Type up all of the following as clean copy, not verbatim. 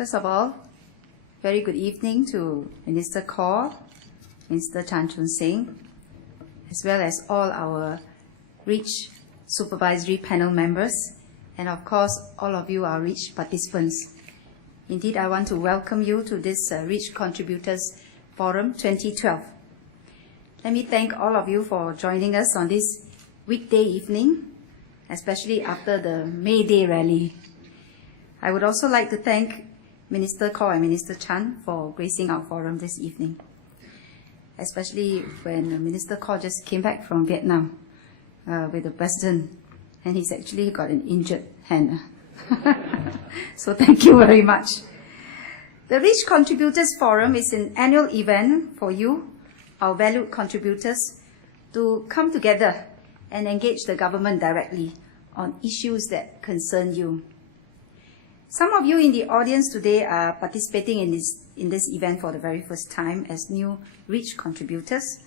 First of all, very good evening to Minister Khor, Minister Chan Chun Sing, as well as all our REACH Supervisory Panel members, and of course, all of you are REACH participants. Indeed, I want to welcome you to this REACH Contributors Forum 2012. Let me thank all of you for joining us on this weekday evening, especially after the May Day rally. I would also like to thank Minister Khor and Minister Chan for gracing our forum this evening, especially when Minister Khor just came back from Vietnam with the President, and he's actually got an injured hand. So thank you very much. The REACH Contributors Forum is an annual event for you, our valued contributors, to come together and engage the government directly on issues that concern you. Some of you in the audience today are participating in this event for the very first time as new REACH contributors,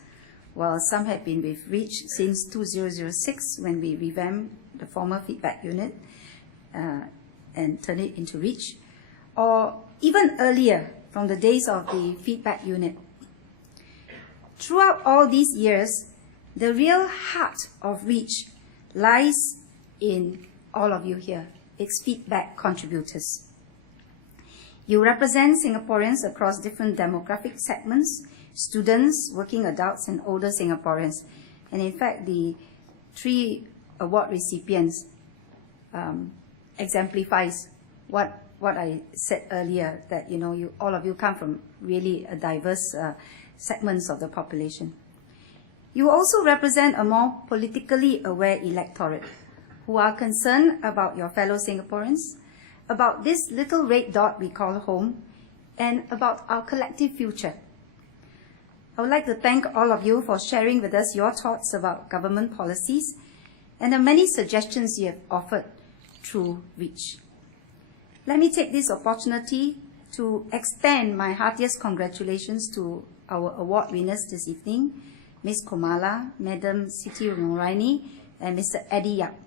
while some have been with REACH since 2006 when we revamped the former feedback unit and turned it into REACH, or even earlier from the days of the feedback unit. Throughout all these years, the real heart of REACH lies in all of you here. Its feedback contributors. You represent Singaporeans across different demographic segments, students, working adults, and older Singaporeans. And in fact, the 3 award recipients exemplifies what I said earlier, that all of you come from really a diverse segments of the population. You also represent a more politically aware electorate, who are concerned about your fellow Singaporeans, about this little red dot we call home, and about our collective future. I would like to thank all of you for sharing with us your thoughts about government policies and the many suggestions you have offered through REACH. Let me take this opportunity to extend my heartiest congratulations to our award winners this evening, Ms. Komala, Madam Siti Nuraini, and Mr. Eddie Yap.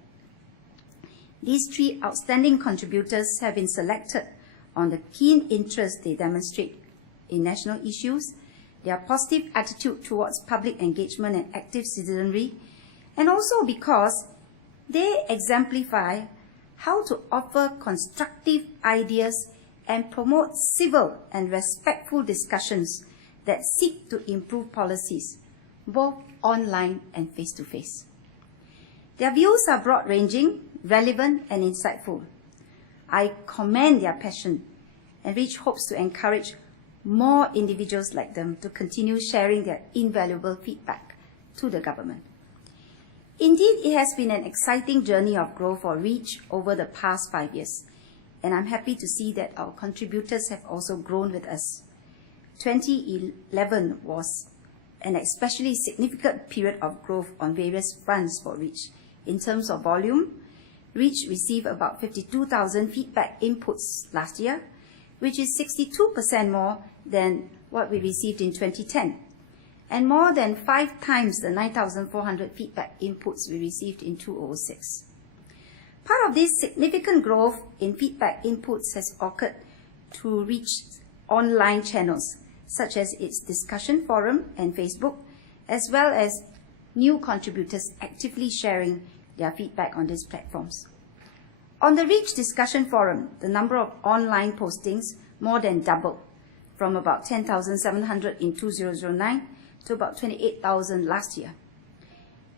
These 3 outstanding contributors have been selected on the keen interest they demonstrate in national issues, their positive attitude towards public engagement and active citizenry, and also because they exemplify how to offer constructive ideas and promote civil and respectful discussions that seek to improve policies, both online and face-to-face. Their views are broad-ranging, relevant, and insightful. I commend their passion, and REACH hopes to encourage more individuals like them to continue sharing their invaluable feedback to the government. Indeed, it has been an exciting journey of growth for REACH over the past 5 years, and I'm happy to see that our contributors have also grown with us. 2011 was an especially significant period of growth on various fronts for REACH. In terms of volume, REACH received about 52,000 feedback inputs last year, which is 62% more than what we received in 2010, and more than 5 times the 9,400 feedback inputs we received in 2006. Part of this significant growth in feedback inputs has occurred through REACH's online channels, such as its discussion forum and Facebook, as well as new contributors actively sharing their feedback on these platforms. On the REACH discussion forum, the number of online postings more than doubled, from about 10,700 in 2009 to about 28,000 last year.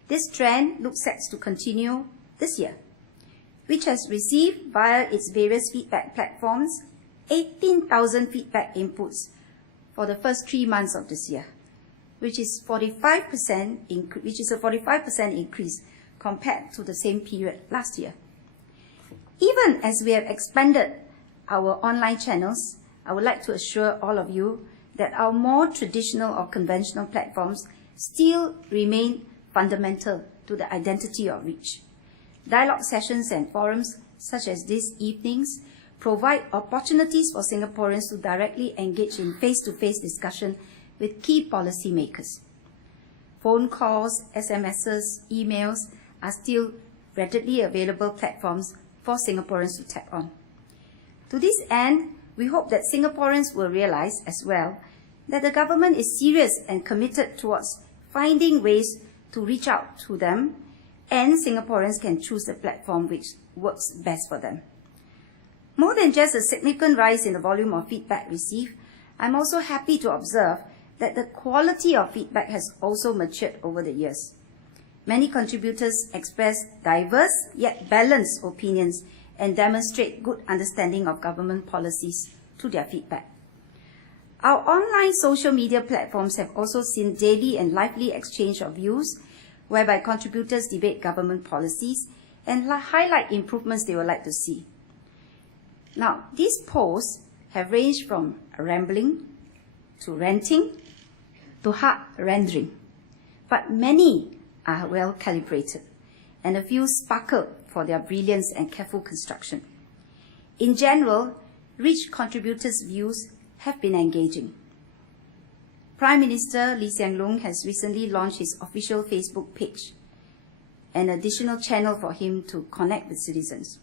This trend looks set to continue this year, which has received via its various feedback platforms 18,000 feedback inputs for the first 3 months of this year, which is a 45% increase compared to the same period last year. Even as we have expanded our online channels, I would like to assure all of you that our more traditional or conventional platforms still remain fundamental to the identity of REACH. Dialogue sessions and forums such as these evenings provide opportunities for Singaporeans to directly engage in face-to-face discussion with key policymakers. Phone calls, SMSs, emails are still readily available platforms for Singaporeans to tap on. To this end, We hope that Singaporeans will realize as well that the government is serious and committed towards finding ways to reach out to them, and Singaporeans can choose the platform which works best for them. More than just a significant rise in the volume of feedback received, I'm also happy to observe that the quality of feedback has also matured over the years. Many contributors express diverse yet balanced opinions and demonstrate good understanding of government policies through their feedback. Our online social media platforms have also seen daily and lively exchange of views, whereby contributors debate government policies and highlight improvements they would like to see. Now, these posts have ranged from rambling to ranting to hard rendering, but many are well calibrated, and a few sparkle for their brilliance and careful construction. In general, rich contributors' views have been engaging. Prime Minister Lee Hsien Loong has recently launched his official Facebook page, an additional channel for him to connect with citizens.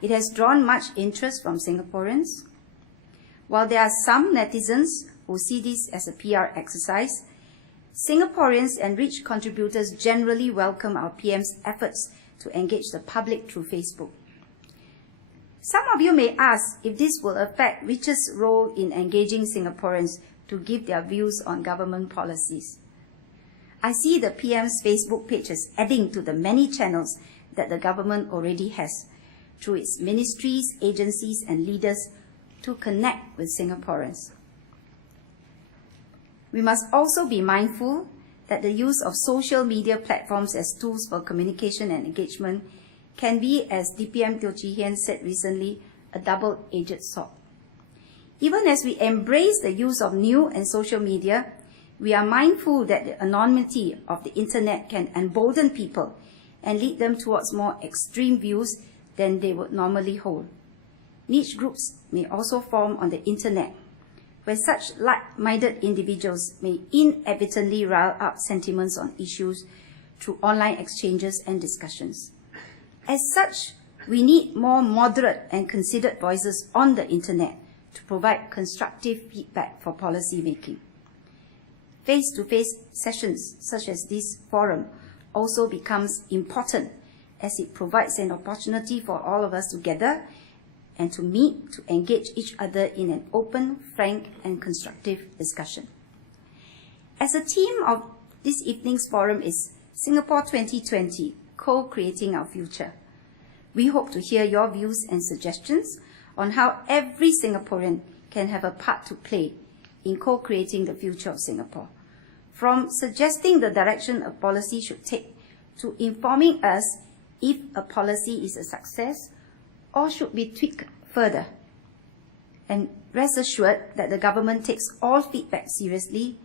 It has drawn much interest from Singaporeans. While there are some netizens who see this as a PR exercise, Singaporeans and rich contributors generally welcome our PM's efforts to engage the public through Facebook. Some of you may ask if this will affect Rich's role in engaging Singaporeans to give their views on government policies. I see the PM's Facebook page as adding to the many channels that the government already has through its ministries, agencies, and leaders to connect with Singaporeans. We must also be mindful that the use of social media platforms as tools for communication and engagement can be, as DPM Teo Chee Hean said recently, a double-edged sword. Even as we embrace the use of new and social media, we are mindful that the anonymity of the internet can embolden people and lead them towards more extreme views than they would normally hold. Niche groups may also form on the internet, where such like-minded individuals may inadvertently rile up sentiments on issues through online exchanges and discussions. As such, we need more moderate and considered voices on the internet to provide constructive feedback for policy making. Face-to-face sessions such as this forum also becomes important, as it provides an opportunity for all of us to gather and to meet, to engage each other in an open, frank, and constructive discussion. As the theme of this evening's forum is Singapore 2020, Co-Creating Our Future, we hope to hear your views and suggestions on how every Singaporean can have a part to play in co-creating the future of Singapore, from suggesting the direction a policy should take to informing us if a policy is a success or should be tweaked further. And rest assured that the government takes all feedback seriously,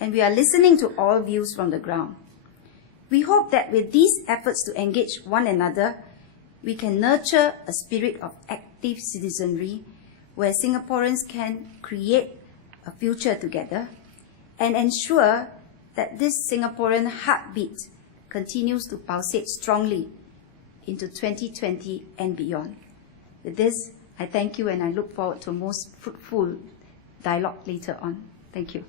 and we are listening to all views from the ground. We hope that with these efforts to engage one another, we can nurture a spirit of active citizenry where Singaporeans can create a future together and ensure that this Singaporean heartbeat continues to pulsate strongly into 2020 and beyond. With this, I thank you and I look forward to a most fruitful dialogue later on. Thank you.